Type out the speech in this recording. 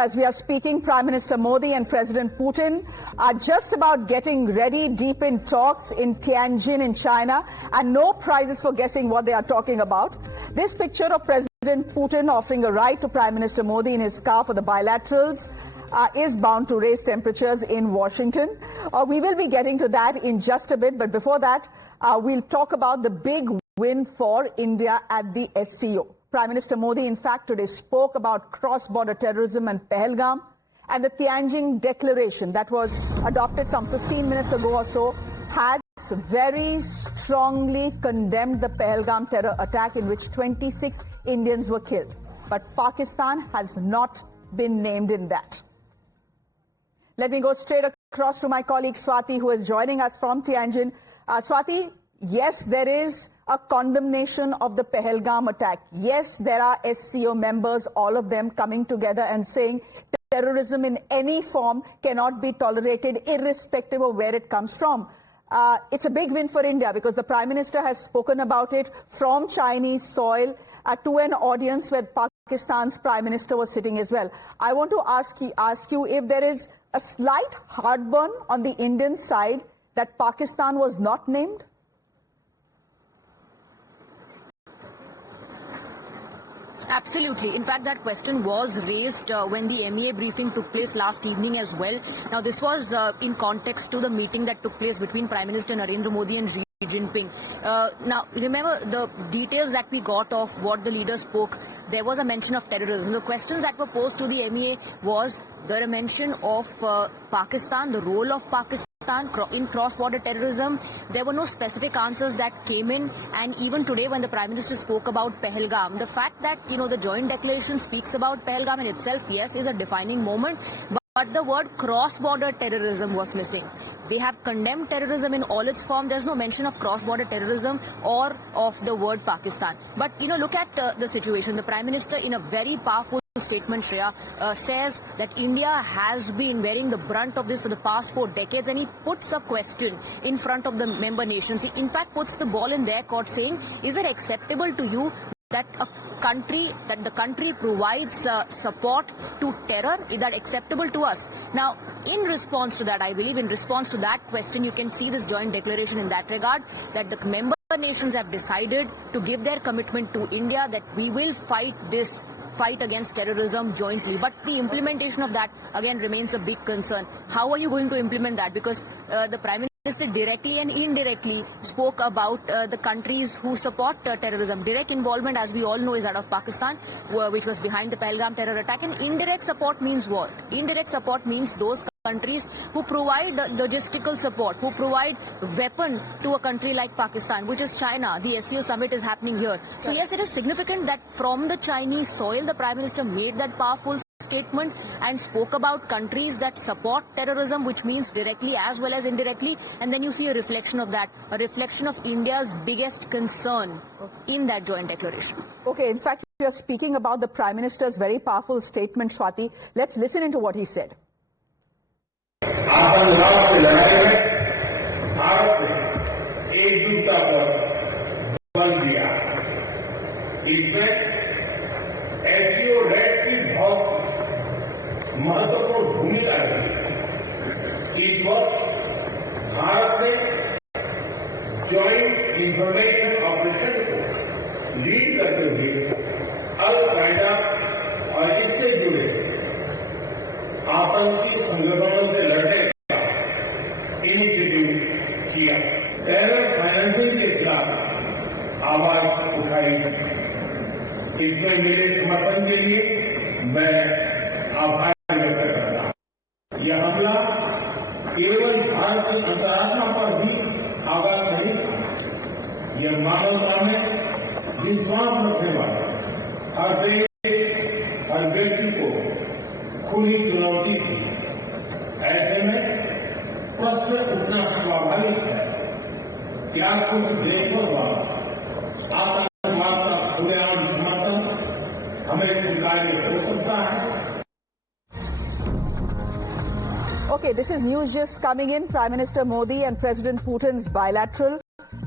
as we are speaking, Prime Minister Modi and President Putin are just about getting ready, deep in talks in Tianjin in China, and no prizes for guessing what they are talking about. This picture of President Putin offering a ride to Prime Minister Modi in his car for the bilaterals is bound to raise temperatures in Washington. We will be getting to that in just a bit, but before that, we'll talk about the big win for India at the SCO. Prime Minister Modi, in fact, today spoke about cross-border terrorism and Pahalgam, and the Tianjin declaration that was adopted some 15 minutes ago or so has very strongly condemned the Pahalgam terror attack in which 26 Indians were killed. But Pakistan has not been named in that. Let me go straight across to my colleague Swati, who is joining us from Tianjin. Swati, yes, there is a condemnation of the Pahalgam attack. Yes, there are SCO members, all of them coming together and saying terrorism in any form cannot be tolerated, irrespective of where it comes from. It's a big win for India because the Prime Minister has spoken about it from Chinese soil to an audience where Pakistan's Prime Minister was sitting as well. I want to ask you if there is a slight heartburn on the Indian side that Pakistan was not named? Absolutely. In fact, that question was raised when the MEA briefing took place last evening as well. Now, this was in context to the meeting that took place between Prime Minister Narendra Modi and Xi Jinping. Now, remember the details that we got of what the leaders spoke. There was a mention of terrorism. The questions that were posed to the MEA was there a mention of Pakistan, the role of Pakistan in cross-border terrorism. There were no specific answers that came in, and even today when the Prime Minister spoke about Pahalgam, the fact that, the joint declaration speaks about Pahalgam in itself, yes, is a defining moment, but the word cross-border terrorism was missing. They have condemned terrorism in all its form. There's no mention of cross-border terrorism or of the word Pakistan. But, look at the situation. The Prime Minister, in a very powerful statement, Shreya, says that India has been bearing the brunt of this for the past 4 decades, and he puts a question in front of the member nations. He, in fact, puts the ball in their court saying, is it acceptable to you that the country provides support to terror? Is that acceptable to us? Now, in response to that, I believe in response to that question, you can see this joint declaration in that regard, that the member nations have decided to give their commitment to India that we will fight against terrorism jointly. But the implementation of that, again, remains a big concern. How are you going to implement that? Because the Prime Minister directly and indirectly spoke about the countries who support terrorism. Direct involvement, as we all know, is that of Pakistan, which was behind the Pahalgam terror attack. And indirect support means what? Indirect support means those countries who provide logistical support, who provide weapon to a country like Pakistan, which is China. The SCO Summit is happening here. So yes, it is significant that from the Chinese soil, the Prime Minister made that powerful statement and spoke about countries that support terrorism, which means directly as well as indirectly. And then you see a reflection of that, a reflection of India's biggest concern in that joint declaration. Okay, in fact, we are speaking about the Prime Minister's very powerful statement, Swati. Let's listen into what he said. आतंकवाद से लड़ाई में भारत ने एकजुटता पर बल दिया। इसमें एससीओ रेट्स की बहुत महत्वपूर्ण भूमिका रही। इस वक्त भारत ने जॉइंट इंफॉर्मेशन ऑपरेशन को लीड करते हुए अल-कायदा और इससे जुड़े आतंकी संगठनों से लड़ने का इनिशिएटिव किया। टेरर फाइनेंसिंग के खिलाफ आवाज उठाई। इसमें मेरे समर्थन के लिए मैं आभार व्यक्त करता हूं। यह हमला केवल भारत की अंतरात्मा पर भी आघात नहीं था, यह मानवता में विश्वास रखने वाले हर देश, हर व्यक्ति को खुली चुनौती थी। ऐसे में प्रश्न उठना स्वाभाविक है, क्या कुछ देशों द्वारा आतंकवाद का खुलेआम समर्थन हमें स्वीकार्य हो सकता है? Okay, this is news just coming in. Prime Minister Modi and President Putin's bilateral